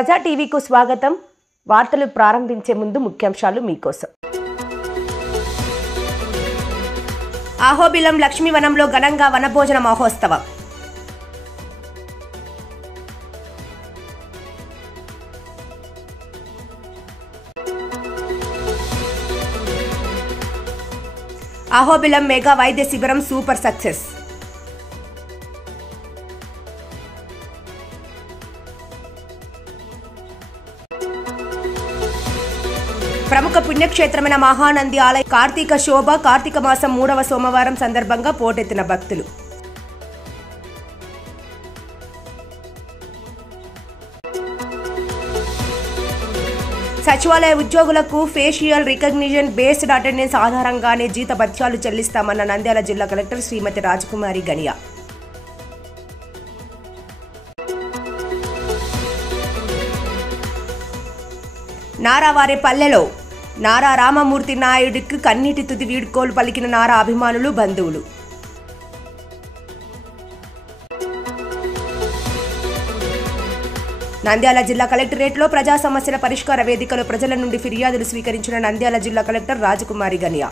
ప్రజా టీవీకు స్వాగతం. వార్తలు ప్రారంభించే ముందు ముఖ్యాంశాలు మీకోసం. అహోబిలం లక్ష్మీవనంలో ఘనంగా వనభోజన మహోత్సవం. అహోబిలం మెగా వైద్య శిబిరం సూపర్ సక్సెస్. ప్రముఖ పుణ్యక్షేత్రమైన మహానంది ఆలయ కార్తీక శోభ కార్తీక మాసం 3వ సోమవారం సందర్భంగా పోటెత్తిన భక్తులు. సచివాలయ ఉద్యోగులకు ఫేషియల్ రికగ్నిషన్ బేస్డ్ అటెండెన్స్ ఆధారంగానే జీతభత్యాలు చెల్లిస్తామన్న నంద్యాల జిల్లా కలెక్టర్ శ్రీమతి రాజకుమారి గనియా. నారావారి పల్లెలో నారా రామమూర్తి నాయుడికి కన్నీటి తుది వీడ్కోలు పలికిన నారా అభిమానులు, బంధువులు. నంద్యాల జిల్లా కలెక్టరేట్లో ప్రజా సమస్యల పరిష్కార వేదికలో ప్రజల నుండి ఫిర్యాదులు స్వీకరించిన నంద్యాల జిల్లా కలెక్టర్ రాజకుమారి గనియా.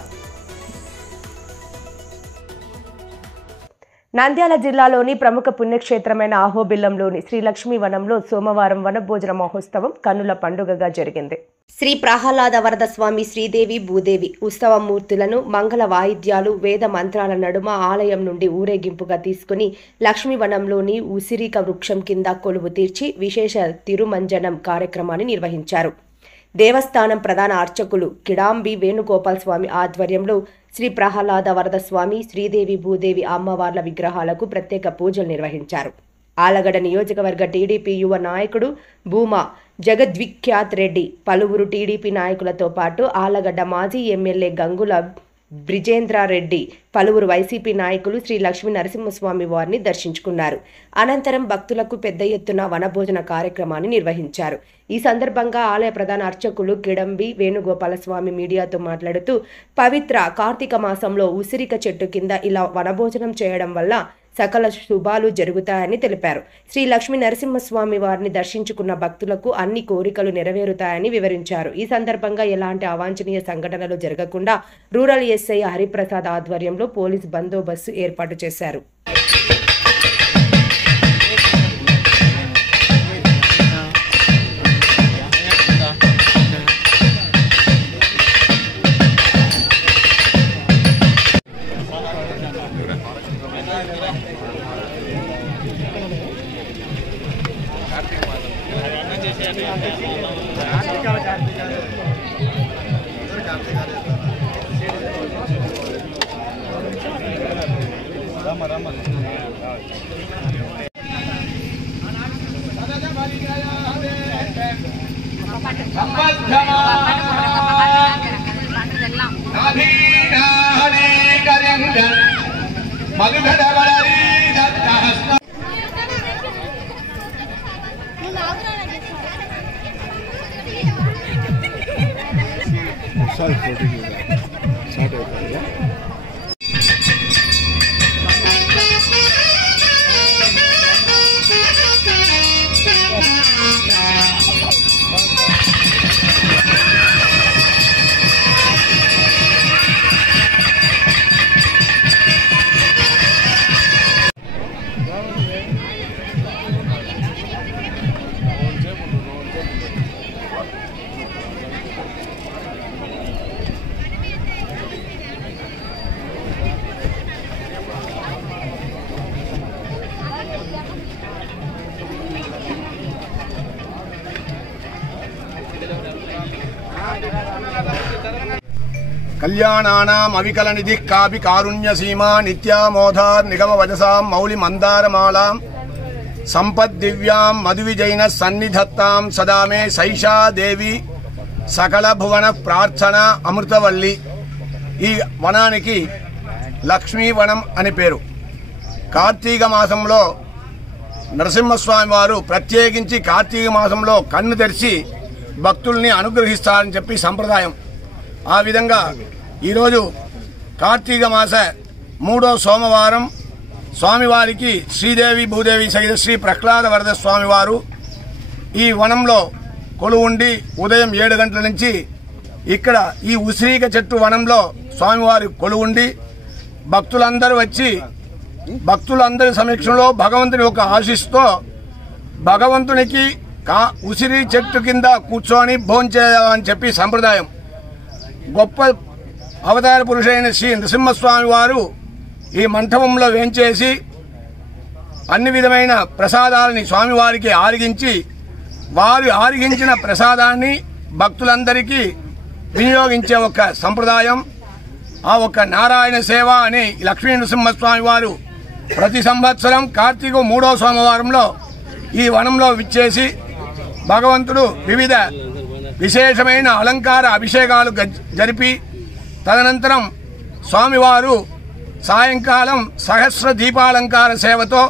నంద్యాల జిల్లాలోని ప్రముఖ పుణ్యక్షేత్రమైన అహోబిల్లంలోని శ్రీ లక్ష్మీవనంలో సోమవారం వనభోజన మహోత్సవం కన్నుల పండుగగా జరిగింది. శ్రీ ప్రహ్లాద వరద స్వామి, శ్రీదేవి, భూదేవి ఉత్సవమూర్తులను మంగళ వాయిద్యాలు, వేద మంత్రాల నడుమ ఆలయం నుండి ఊరేగింపుగా తీసుకుని లక్ష్మీవనంలోని ఉసిరిక వృక్షం కింద కొలువు తీర్చి విశేష తిరుమంజనం కార్యక్రమాన్ని నిర్వహించారు. దేవస్థానం ప్రధాన అర్చకులు కిడాంబి వేణుగోపాల్ స్వామి ఆధ్వర్యంలో శ్రీ ప్రహ్లాద వరద స్వామి, శ్రీదేవి, భూదేవి అమ్మవార్ల విగ్రహాలకు ప్రత్యేక పూజలు నిర్వహించారు. ఆలగడ్డ నియోజకవర్గ టీడీపీ యువ నాయకుడు భూమా జగద్విఖ్యాత్ రెడ్డి, పలువురు టీడీపీ నాయకులతో పాటు ఆలగడ్డ మాజీ ఎమ్మెల్యే గంగుల బ్రిజేంద్రారెడ్డి, పలువురు వైసీపీ నాయకులు శ్రీ లక్ష్మీ నరసింహస్వామి వారిని దర్శించుకున్నారు. అనంతరం భక్తులకు పెద్ద ఎత్తున వనభోజన కార్యక్రమాన్ని నిర్వహించారు. ఈ సందర్భంగా ఆలయ ప్రధాన అర్చకులు కిడంబి వేణుగోపాలస్వామి మీడియాతో మాట్లాడుతూ, పవిత్ర కార్తీక మాసంలో ఉసిరిక చెట్టు కింద ఇలా వనభోజనం చేయడం వల్ల సకల శుభాలు జరుగుతాయని తెలిపారు. శ్రీ లక్ష్మీ నరసింహస్వామి వారిని దర్శించుకున్న భక్తులకు అన్ని కోరికలు నెరవేరుతాయని వివరించారు. ఈ సందర్భంగా ఎలాంటి అవాంఛనీయ సంఘటనలు జరగకుండా రూరల్ ఎస్ఐ హరిప్రసాద్ ఆధ్వర్యంలో పోలీస్ బందోబస్తు ఏర్పాటు చేశారు. కళ్యాణానాం అవికల నిధి కాపి కారుణ్య సీమా నిత్యామోధార్ నిగమ వజసాం మౌలి మందారమాలాం సంపద్దివ్యాం మధువిజైన సన్నిధత్తాం సదామే సైషా దేవి సకల భువన ప్రార్థన అమృతవల్లి. ఈ వనానికి లక్ష్మీవనం అని పేరు. కార్తీక మాసంలో నరసింహస్వామి వారు ప్రత్యేకించి కార్తీక మాసంలో కన్ను తెరిచి భక్తుల్ని అనుగ్రహిస్తారని చెప్పి సంప్రదాయం. ఆ విధంగా ఈరోజు కార్తీక మాస 3వ సోమవారం స్వామివారికి శ్రీదేవి భూదేవి సహిత శ్రీ ప్రహ్లాద వరద స్వామివారు ఈ వనంలో కొలువుండి ఉదయం 7 గంటల నుంచి ఇక్కడ ఈ ఉసిరిక చెట్టు వనంలో స్వామివారి కొలువుండి భక్తులందరూ వచ్చి భక్తులందరి సమక్షంలో భగవంతుని యొక్క ఆశీస్సుతో భగవంతునికి ఉసిరి చెట్టు కింద కూర్చొని భోంచేయాలని చెప్పి సంప్రదాయం. గొప్ప అవతార పురుషుడైన శ్రీ నృసింహస్వామి వారు ఈ మంటపంలో వేంచేసి అన్ని విధమైన ప్రసాదాలని స్వామివారికి ఆరగించి వారు ఆరగించిన ప్రసాదాన్ని భక్తులందరికీ వినియోగించే ఒక సంప్రదాయం. ఆ ఒక నారాయణ సేవ అని లక్ష్మీ నృసింహస్వామి వారు ప్రతి సంవత్సరం కార్తీక 3వ సోమవారంలో ఈ వనంలో విచ్చేసి భగవంతుడు వివిధ విశేషమైన అలంకార అభిషేకాలు జరిపి తదనంతరం స్వామివారు సాయంకాలం సహస్ర దీపాలంకార సేవతో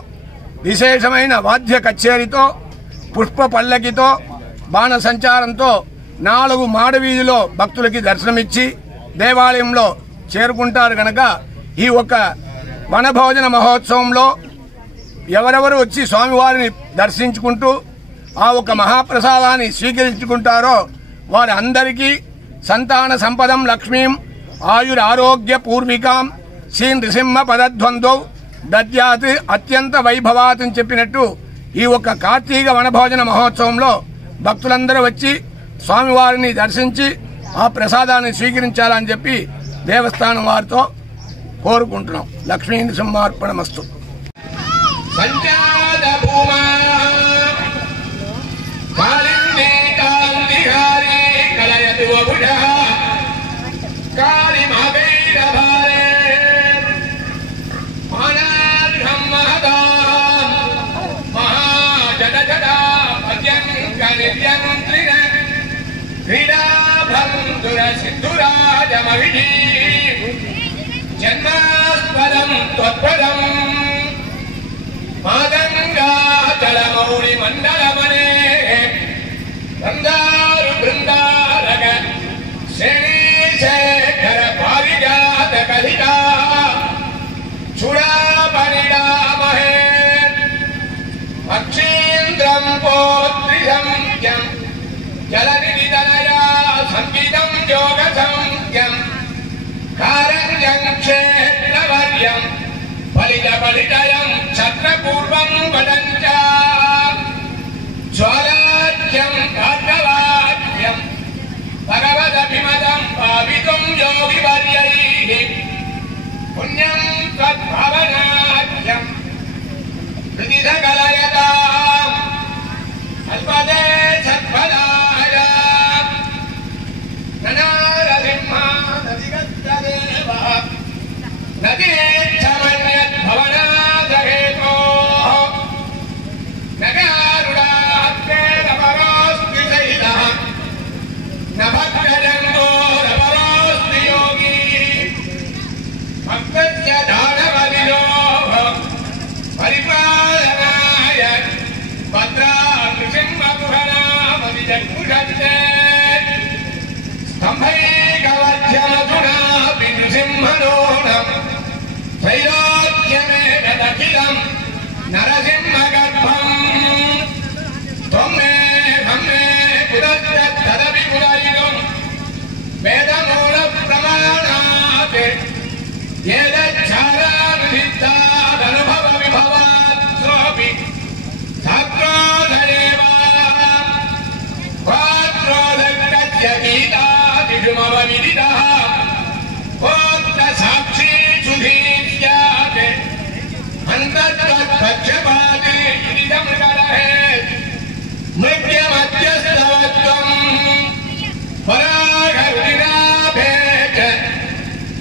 విశేషమైన వాద్య కచేరీతో పుష్ప పల్లకితో బాణ సంచారంతో 4 మాడవీధిలో భక్తులకి దర్శనమిచ్చి దేవాలయంలో చేరుకుంటారు కనుక ఈ ఒక వనభోజన మహోత్సవంలో ఎవరెవరు వచ్చి స్వామివారిని దర్శించుకుంటూ ఆ ఒక మహాప్రసాదాన్ని స్వీకరించుకుంటారో వారి అందరికీ సంతాన సంపదం లక్ష్మీం ఆయురారోగ్య పూర్వికాం శ్రీ నృసింహ పదద్వంద్వౌ దద్యాత్ అత్యంత వైభవాత్ అని చెప్పినట్టు ఈ ఒక కార్తీక వనభోజన మహోత్సవంలో భక్తులందరూ వచ్చి స్వామివారిని దర్శించి ఆ ప్రసాదాన్ని స్వీకరించాలని చెప్పి దేవస్థానం వారితో కోరుకుంటున్నాం. లక్ష్మీ నృసింహార్పణమస్తు. జన్మాస్పదం త్వత్పదం మాదంగాచలమౌళి మండలమనే బంగారు బృందారగ శ్రేణీశేఖర పారిజాత కలితా చూడాపనిడామహే పక్షీంద్రం పోత్రిసంఖ్యం జలనిధిదనయా సంగీతం యోగ సంఖ్యం కారణ్యం క్షేత్రవర్యం ఫలితయం ఛత్రపూర్వం వదంచ జ్వాలాఖ్యం భార్గవాఖ్యం భగవదభిమతం భావితుం యోగివర్యైః పుణ్యం తద్భవనాఖ్యం హృదిదకలయతాం అల్పదే సత్ఫలాయ ననారసింహ నదిగచ్చదేవ నదీచ్చమన్యద్భవనాదహేతోః నగారుడాహ్యేరపరోస్తి సహితః నభక్తజంగోరపరోస్తి యోగీ భక్తస్య దానవవిలోభ పరిపాలనాయ భద్రా నృసింహపురనామది జగ్ముషంతే స్తంభైకవధ్యమధునాపి నృసింహనోనం త్రైలోక్యమేకదఖిలం నరసింహగర్భం త్వమే బ్రహ్మే కుదత్తదపి కుదయిదం వేదమూల ప్రమాణాత్ ఏదచ్చారానుసిద్ధాదనుభవ విభవాత్ సోపి ఛాత్రోధయేవ పాత్రోదక్కస్య గీతాదిషుమవవిదితః కోత్ర సాక్షీ సుధీర్యాత్ అంతత్పక్షపాతే ఇది సంకలహే మృగ్యమధ్యస్తవత్వం పరాగరుణినాభే చ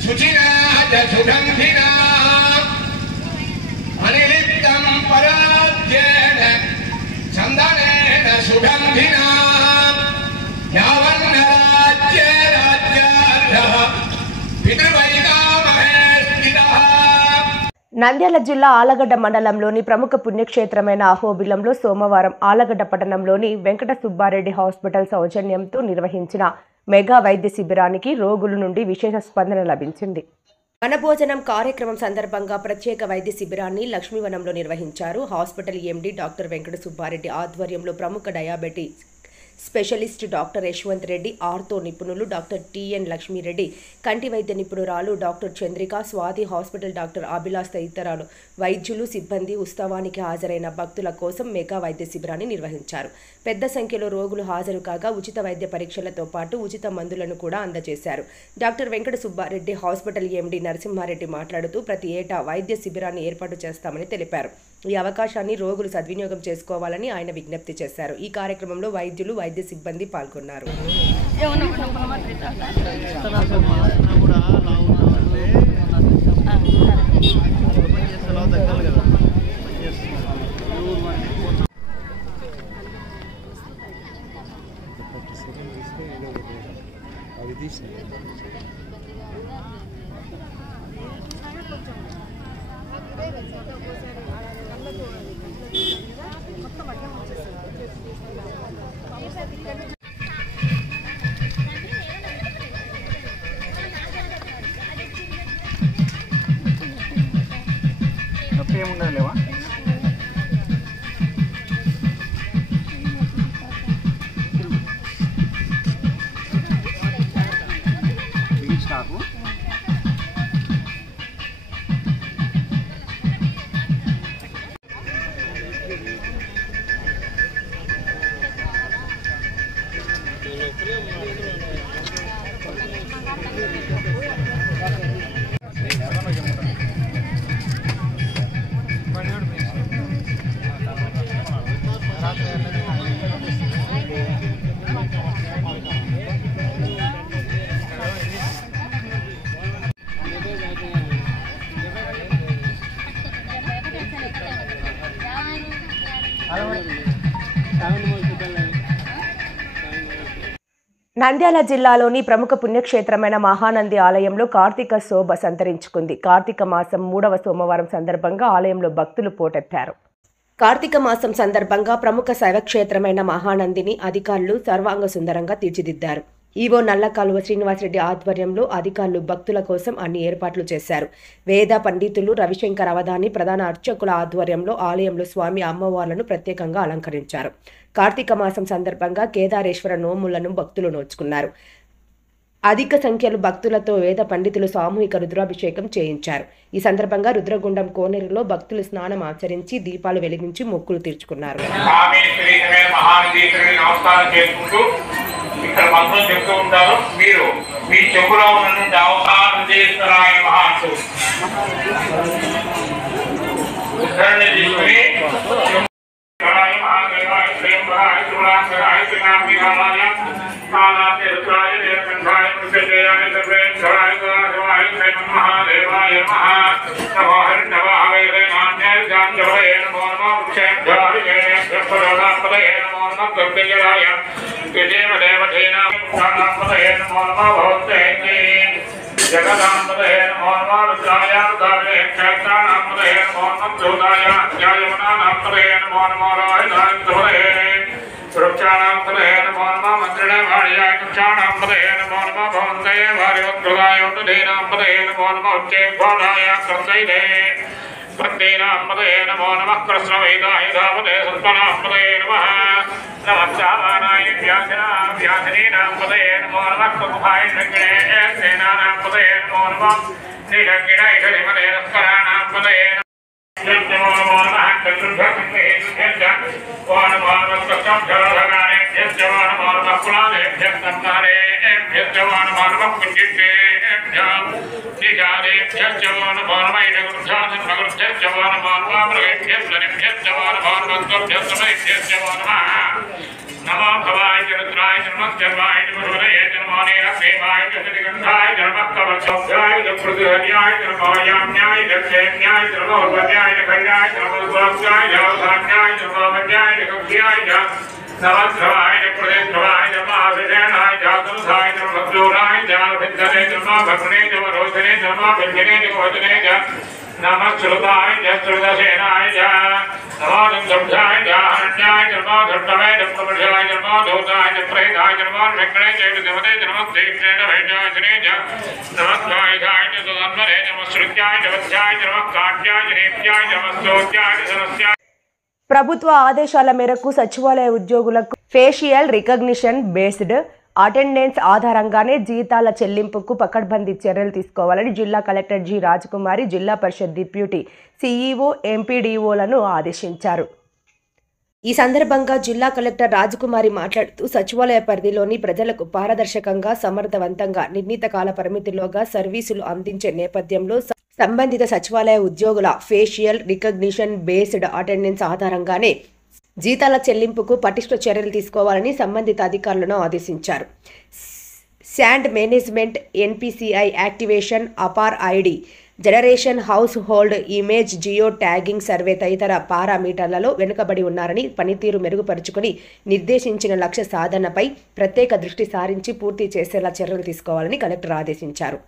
శుచినా చ సుగంధినా అనిలిప్తం పరాధ్యేన చందనేన సుగంధినా యావన్నరాజ్యే రాజ్యార్హః పితృవైకామహే స్థితః. నంద్యాల జిల్లా ఆలగడ్డ మండలంలోని ప్రముఖ పుణ్యక్షేత్రమైన అహోబిలంలో సోమవారం ఆలగడ్డ పట్టణంలోని వెంకట సుబ్బారెడ్డి హాస్పిటల్ సౌజన్యంతో నిర్వహించిన మెగా వైద్య శిబిరానికి రోగుల నుండి విశేష స్పందన లభించింది. వనభోజనం కార్యక్రమం సందర్భంగా ప్రత్యేక వైద్య శిబిరాన్ని లక్ష్మీవనంలో నిర్వహించారు. Hospital MD doctor Venkata Subbareddy ఆధ్వర్యంలో ప్రముఖ diabetes specialist doctor Yashwant Reddy, ortho నిపుణులు డాక్టర్ టిఎన్ లక్ష్మీరెడ్డి, కంటి వైద్య నిపుణురాలు doctor Chandrika, Swathi hospital doctor Abhilash తదితరాలు వైద్యులు సిబ్బంది ఉత్సవానికి హాజరైన భక్తుల కోసం మెగా వైద్య శిబిరాన్ని నిర్వహించారు. పెద్ద సంఖ్యలో రోగులు హాజరు కాగా ఉచిత వైద్య పరీక్షలతో పాటు ఉచిత మందులను కూడా అందజేశారు. Doctor Venkata Subbareddy hospital MD Narasimhareddy మాట్లాడుతూ ప్రతి ఏటా వైద్య శిబిరాన్ని ఏర్పాటు చేస్తామని తెలిపారు. ఈ అవకాశాన్ని రోగులు సద్వినియోగం చేసుకోవాలని ఆయన విజ్ఞప్తి చేశారు. ఈ కార్యక్రమంలో వైద్యులు, వైద్య సిబ్బంది పాల్గొన్నారు. ఏముండలేవా స్టాకు నంద్యాల జిల్లాలోని ప్రముఖ పుణ్యక్షేత్రమైన మహానంది ఆలయంలో కార్తీక శోభ సంతరించుకుంది. కార్తీక మాసం 3వ సోమవారం సందర్భంగా ఆలయంలో భక్తులు పోటెత్తారు. కార్తీక మాసం సందర్భంగా ప్రముఖ శైవక్షేత్రమైన మహానందిని అధికారులు సర్వాంగ సుందరంగా తీర్చిదిద్దారు. ఈవో నల్లకాలువ శ్రీనివాసరెడ్డి ఆధ్వర్యంలో అధికారులు భక్తుల కోసం అన్ని ఏర్పాట్లు చేశారు. వేద పండితులు రవిశంకర్ అవధాని ప్రధాన అర్చకుల ఆధ్వర్యంలో ఆలయంలో స్వామి అమ్మవార్లను ప్రత్యేకంగా అలంకరించారు. కార్తీక మాసం సందర్భంగా కేదారేశ్వర నోములను భక్తులు నోచుకున్నారు. అధిక సంఖ్యలో భక్తులతో వేద పండితులు సామూహిక రుద్రాభిషేకం చేయించారు. ఈ సందర్భంగా రుద్రగుండం కోనేరులో భక్తులు స్నానం ఆచరించి దీపాలు వెలిగించి మొక్కులు తీర్చుకున్నారు. ఇక్కడ మంత్రం చెప్తూ ఉంటారు. మీరు మీ చెవులో ఉన్నటువంటి అవతారేశ్వరాయ మహాంసు ఉత్తరాన్ని తీసుకుని జగదాంబదే నమో నమః రుద్రాయ రుద్రాయ క్షేత్రానాంబదే నమో నమః ధూతాయ ధ్యాయమనాంబదే నమో నమః రాయదాంబదే వృక్షానాంబదే నమో నమః మంత్రిణే వాణ్యాయ వృక్షానాంబదే నమో నమః భవంతయ వార్యోద్రుదాయ ఉదయనాంబదే నమో నమః ఉచ్చేఘోషాయ క్రందైదే భక్తేనాంబదే నమో నమః కృష్ణవేదాయ ధావదే సత్పనాంబదే నమః నమస్కారాయ వ్యాసనేనాంబదే నమో నమః కుముఖాయ రంగిణే సేనానాంబదే నమో నమః నిరంగిణాయ ధరిమదే నస్కరానాంబదే నమో నమః చతుర్భక్తే ఓ నమో నమః సత్సంధరగానే ఓ నమో నమః కులానే జగన్నారే ఓ నమో నమః కుంజితే నిజారే ఓ నమో నమః ఇదగుర్ధాన నగుర్ధ ఓ నమో నమః ప్రగత్య ప్రణిభ్య ఓ నమో నమః త్వభ్య ఓ నమః నమో భవాయ రుద్రాయ నమః గురువరయ నమో నీలసేవాయ జగద్గంధాయ నమః కవచోభ్యాయ పృథుర్యాయ నమో యామ్యాయ దక్షేమ్యాయ నమో భవ్యాయ ఖండాయ నమో గోప్యాయ నవధాన్యాయ నమో భవ్యాయ గోప్యాయ నమస్రవాయ ప్రదేశ్రవాయ నమః విజయనాయ జాతుధాయ నమః దూరాయ జాభిద్దనే నమః భగ్నే నమః రోషనే నమః విజ్ఞనే నమః వదనే नमः श्रुताय च श्रुतसेनाय च नमो दुर्गाय च हरण्याय च नमो दुर्गवे च प्रमर्शाय च नमो दूताय च प्रेताय च नमो विष्णवे च देवते च नमः देव्ये च वैद्याय च नमः गायकाय च सुधन्वरे च नमः श्रुत्याय च वत्स्याय च नमः काट्याय च नेप्याय च नमः स्तोत्याय च समस्याय ప్రభుత్వ ఆదేశాల మేరకు సచివాలయ ఉద్యోగులకు ఫేషియల్ రికగ్నిషన్ బేస్డ్ అటెండెన్స్ ఆధారంగానే జీతాల చెల్లింపుకు పకడ్బందీ చర్యలు తీసుకోవాలని జిల్లా కలెక్టర్ జి రాజకుమారి జిల్లా పరిషత్ డిప్యూటీ సిఈఓ ఎంపీడీఓలను ఆదేశించారు. ఈ సందర్భంగా జిల్లా కలెక్టర్ రాజకుమారి మాట్లాడుతూ సచివాలయ పరిధిలోని ప్రజలకు పారదర్శకంగా సమర్థవంతంగా నిర్ణీత కాల పరిమితిలోగా సర్వీసులు అందించే నేపథ్యంలో సంబంధిత సచివాలయ ఉద్యోగుల ఫేషియల్ రికగ్నిషన్ బేస్డ్ అటెండెన్స్ ఆధారంగానే జీతాల చెల్లింపుకు పటిష్ట చర్యలు తీసుకోవాలని సంబంధిత అధికారులను ఆదేశించారు. Sand management, NPCI activation, APAAR ID generation, household image geo tagging survey తదితర పారామీటర్లలో వెనుకబడి ఉన్నారని, పనితీరు మెరుగుపరుచుకుని నిర్దేశించిన లక్ష్య సాధనపై ప్రత్యేక దృష్టి సారించి పూర్తి చేసేలా చర్యలు తీసుకోవాలని కలెక్టర్ ఆదేశించారు.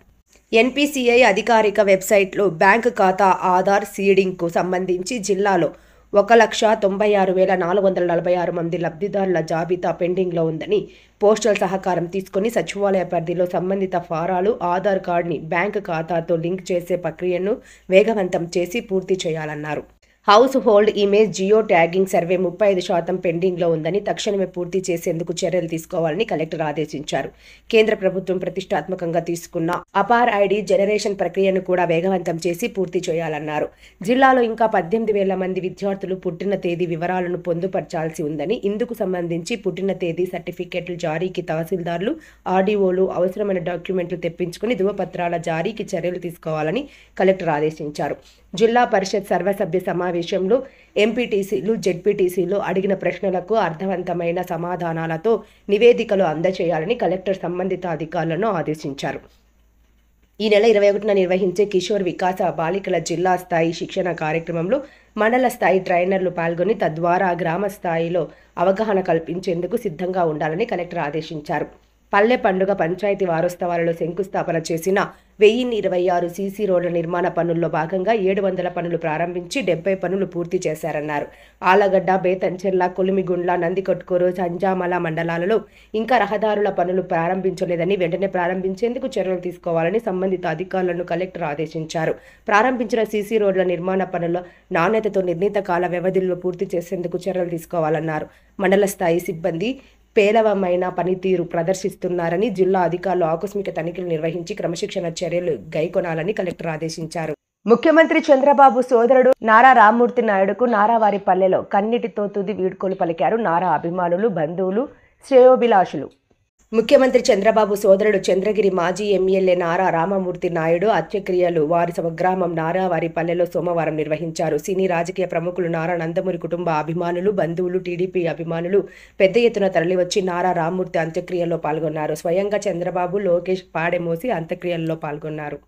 ఎన్పిసిఐ అధికారిక వెబ్సైట్లో బ్యాంకు ఖాతా ఆధార్ సీడింగ్కు సంబంధించి జిల్లాలో 1,96,446 మంది లబ్ధిదారుల జాబితా పెండింగ్లో ఉందని, పోస్టల్ సహకారం తీసుకుని సచివాలయ పరిధిలో సంబంధిత ఫారాలు, ఆధార్ కార్డుని బ్యాంకు ఖాతాతో లింక్ చేసే ప్రక్రియను వేగవంతం చేసి పూర్తి చేయాలన్నారు. House hold image geo tagging survey 35% పెండింగ్లో ఉందని, తక్షణమే పూర్తి చేసేందుకు చర్యలు తీసుకోవాలని కలెక్టర్ ఆదేశించారు. కేంద్ర ప్రభుత్వం ప్రతిష్టాత్మకంగా తీసుకున్న అపార్ ఐడి జనరేషన్ ప్రక్రియను కూడా వేగవంతం చేసి పూర్తి చేయాలన్నారు. జిల్లాలో ఇంకా 18,000 మంది విద్యార్థులు పుట్టిన తేదీ వివరాలను పొందుపరచాల్సి ఉందని, ఇందుకు సంబంధించి పుట్టిన తేదీ సర్టిఫికెట్లు జారీకి తహసీల్దార్లు, ఆర్డీఓలు అవసరమైన డాక్యుమెంట్లు తెప్పించుకుని ధృవపత్రాల జారీకి చర్యలు తీసుకోవాలని కలెక్టర్ ఆదేశించారు. జిల్లా పరిషత్ సర్వసభ్య సమావేశంలో ఎంపీటీసీలు, జెడ్పీటీసీలు అడిగిన ప్రశ్నలకు అర్థవంతమైన సమాధానాలతో నివేదికలు అందజేయాలని కలెక్టర్ సంబంధిత అధికారులను ఆదేశించారు. ఈ నెల 21న నిర్వహించే కిషోర్ వికాస బాలికల జిల్లా స్థాయి శిక్షణ కార్యక్రమంలో మండల స్థాయి ట్రైనర్లు పాల్గొని తద్వారా గ్రామ స్థాయిలో అవగాహన కల్పించేందుకు సిద్ధంగా ఉండాలని కలెక్టర్ ఆదేశించారు. పల్లె పండుగ పంచాయతీ వారోత్సవాలలో శంకుస్థాపన చేసిన 1026 సీసీ రోడ్ల నిర్మాణ పనుల్లో భాగంగా 700 పనులు ప్రారంభించి 70 పనులు పూర్తి చేశారన్నారు. ఆలగడ్డ, బేతంచెర్ల, కొలిమిగుండ్ల, నందికొట్కూరు, సంజామల మండలాలలో ఇంకా రహదారుల పనులు ప్రారంభించలేదని, వెంటనే ప్రారంభించేందుకు చర్యలు తీసుకోవాలని సంబంధిత అధికారులను కలెక్టర్ ఆదేశించారు. ప్రారంభించిన సీసీ రోడ్ల నిర్మాణ పనుల నాణ్యతతో నిర్ణీత కాల వ్యవధిలో పూర్తి చేసేందుకు చర్యలు తీసుకోవాలన్నారు. మండల స్థాయి సిబ్బంది పేలవమైన పనితీరు ప్రదర్శిస్తున్నారని, జిల్లా అధికారులు ఆకస్మిక తనిఖీలు నిర్వహించి క్రమశిక్షణ చర్యలు గైకొనాలని కలెక్టర్ ఆదేశించారు. ముఖ్యమంత్రి చంద్రబాబు సోదరుడు నారా రామ్మూర్తి నాయుడుకు నారావారిపల్లెలో కన్నీటితో తుది వీడ్కోలు పలికారు నారా అభిమానులు, బంధువులు, శ్రేయోభిలాషులు. ముఖ్యమంత్రి చంద్రబాబు సోదరుడు చంద్రగిరి మాజీ ఎమ్మెల్యే నారా రామమూర్తి నాయుడు అంత్యక్రియలు వారి స్వగ్రామం నారావారిపల్లెలో సోమవారం నిర్వహించారు. సినీ రాజకీయ ప్రముఖులు, నారా నందమూరి కుటుంబ అభిమానులు, బంధువులు, టీడీపీ అభిమానులు పెద్ద ఎత్తున తరలివచ్చి నారా రామ్మూర్తి అంత్యక్రియల్లో పాల్గొన్నారు. స్వయంగా చంద్రబాబు, లోకేష్ పాడెమోసి అంత్యక్రియల్లో పాల్గొన్నారు.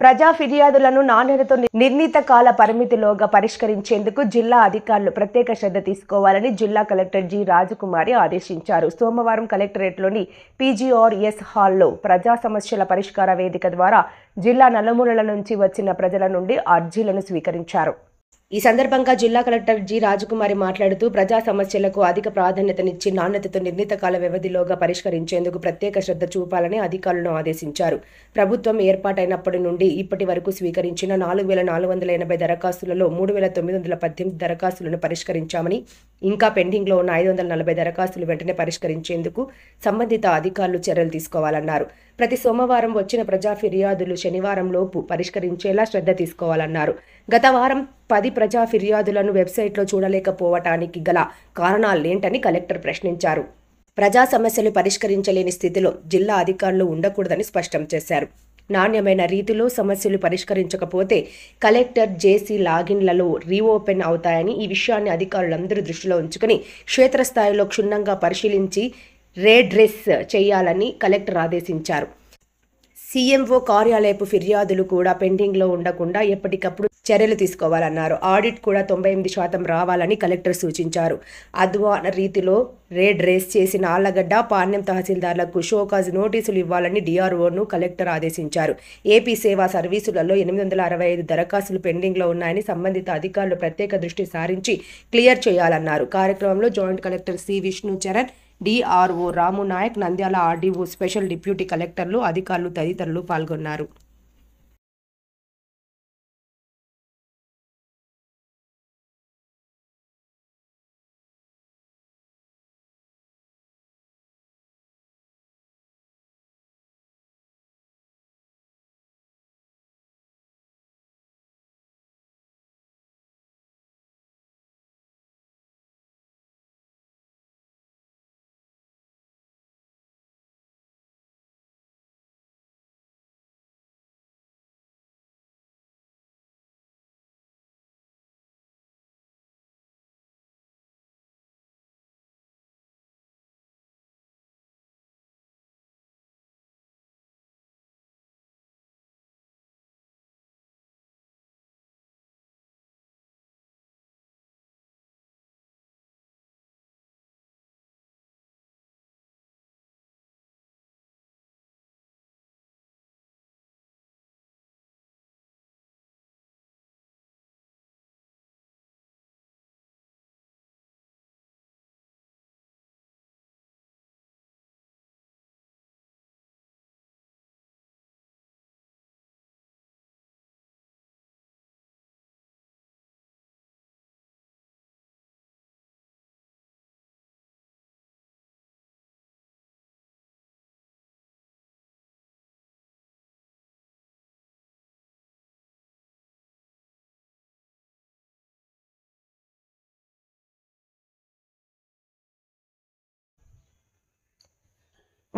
ప్రజా ఫిర్యాదులను నాణ్యతతో నిర్ణీత కాల పరిమితిలోగా పరిష్కరించేందుకు జిల్లా అధికారులు ప్రత్యేక శ్రద్ధ తీసుకోవాలని జిల్లా కలెక్టర్ జి రాజకుమారి ఆదేశించారు. సోమవారం కలెక్టరేట్లోని పీజీఆర్ఎస్ హాల్లో ప్రజా సమస్యల పరిష్కార వేదిక ద్వారా జిల్లా నలుమూలల నుంచి వచ్చిన ప్రజల నుండి అర్జీలను స్వీకరించారు. ఈ సందర్భంగా జిల్లా కలెక్టర్ జి రాజకుమారి మాట్లాడుతూ ప్రజా సమస్యలకు అధిక ప్రాధాన్యతనిచ్చి నాణ్యతతో నిర్ణీత కాల వ్యవధిలోగా పరిష్కరించేందుకు ప్రత్యేక శ్రద్ధ చూపాలని అధికారులను ఆదేశించారు. ప్రభుత్వం ఏర్పాటైనప్పటి నుండి ఇప్పటి వరకు స్వీకరించిన 4,480 దరఖాస్తులలో 3,918 దరఖాస్తులను పరిష్కరించామని, ఇంకా పెండింగ్లో ఉన్న 540 దరఖాస్తులు వెంటనే పరిష్కరించేందుకు సంబంధిత అధికారులు చర్యలు తీసుకోవాలన్నారు. ప్రతి సోమవారం వచ్చిన ప్రజా ఫిర్యాదులు శనివారం లోపు పరిష్కరించేలా శ్రద్ధ తీసుకోవాలన్నారు. గత వారం 10 ప్రజా ఫిర్యాదులను వెబ్సైట్లో చూడలేకపోవటానికి గల కారణాలేంటని కలెక్టర్ ప్రశ్నించారు. ప్రజా సమస్యలు పరిష్కరించలేని స్థితిలో జిల్లా అధికారులు ఉండకూడదని స్పష్టం చేశారు. నాణ్యమైన రీతిలో సమస్యలు పరిష్కరించకపోతే కలెక్టర్ జేసీ లాగిన్లలో రీఓపెన్ అవుతాయని, ఈ విషయాన్ని అధికారులందరూ దృష్టిలో ఉంచుకుని క్షేత్రస్థాయిలో క్షుణ్ణంగా పరిశీలించి రేడ్రెస్ చేయాలని కలెక్టర్ ఆదేశించారు. సీఎంఓ కార్యాలయపు ఫిర్యాదులు కూడా పెండింగ్లో ఉండకుండా ఎప్పటికప్పుడు చర్యలు తీసుకోవాలన్నారు. ఆడిట్ కూడా 98% రావాలని కలెక్టర్ సూచించారు. అధ్వాన రీతిలో రేడ్ రేస్ చేసిన ఆళ్లగడ్డ, పాణ్యం తహసీల్దార్లకు షోకాజ్ నోటీసులు ఇవ్వాలని డిఆర్ఓను కలెక్టర్ ఆదేశించారు. ఏపీ సేవా సర్వీసులలో 865 దరఖాస్తులు పెండింగ్లో ఉన్నాయని సంబంధిత అధికారులు ప్రత్యేక దృష్టి సారించి క్లియర్ చేయాలన్నారు. కార్యక్రమంలో joint collector C Vishnu Charan, DRO Ramu Naik, Nandyal RDO, special deputy కలెక్టర్లు, అధికారులు తదితరులు పాల్గొన్నారు.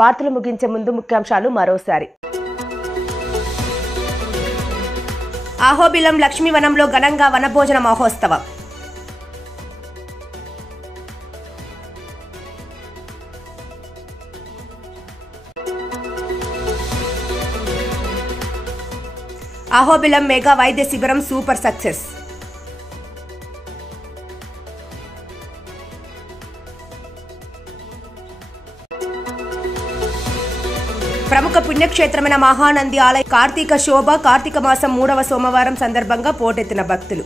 వార్తలు ముగించే ముందు ముఖ్యాంశాలు మరోసారి. అహోబిలం లక్ష్మీవనంలో ఘనంగా వనభోజన మహోత్సవం. అహోబిలం మెగా వైద్య శిబిరం సూపర్ సక్సెస్. ప్రముఖ పుణ్యక్షేత్రమైన మహానంది ఆలయ కార్తీక శోభ కార్తీక మాసం 3వ సోమవారం సందర్భంగా పోటెత్తిన భక్తులు.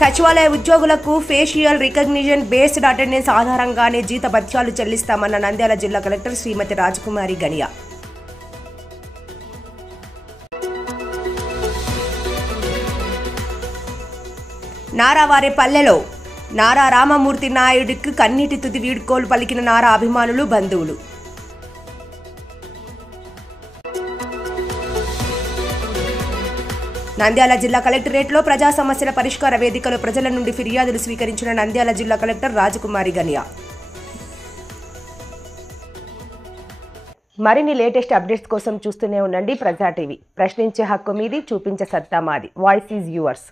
సచివాలయ ఉద్యోగులకు ఫేషియల్ రికగ్నిషన్ బేస్డ్ అటెండెన్స్ ఆధారంగానే జీతభత్యాలు చెల్లిస్తామన్న నంద్యాల జిల్లా కలెక్టర్ శ్రీమతి రాజకుమారి గనియా. నారావారి పల్లెలో నారా రామమూర్తి నాయుడికి కన్నీటి తుది వీడ్కోలు పలికిన నారా అభిమానులు, బంధువులు. నంద్యాల జిల్లా కలెక్టరేట్లో ప్రజా సమస్యల పరిష్కార వేదికలో ప్రజల నుండి ఫిర్యాదులు స్వీకరించిన నంద్యాల జిల్లా కలెక్టర్ రాజకుమారి గనియా. మరిన్ని లేటెస్ట్ అప్డేట్స్ కోసం చూస్తూనే ఉండండి ప్రజా టీవీ. ప్రశ్నించే హక్కు మీది, చూపించే సత్తా మాది. Voice is yours.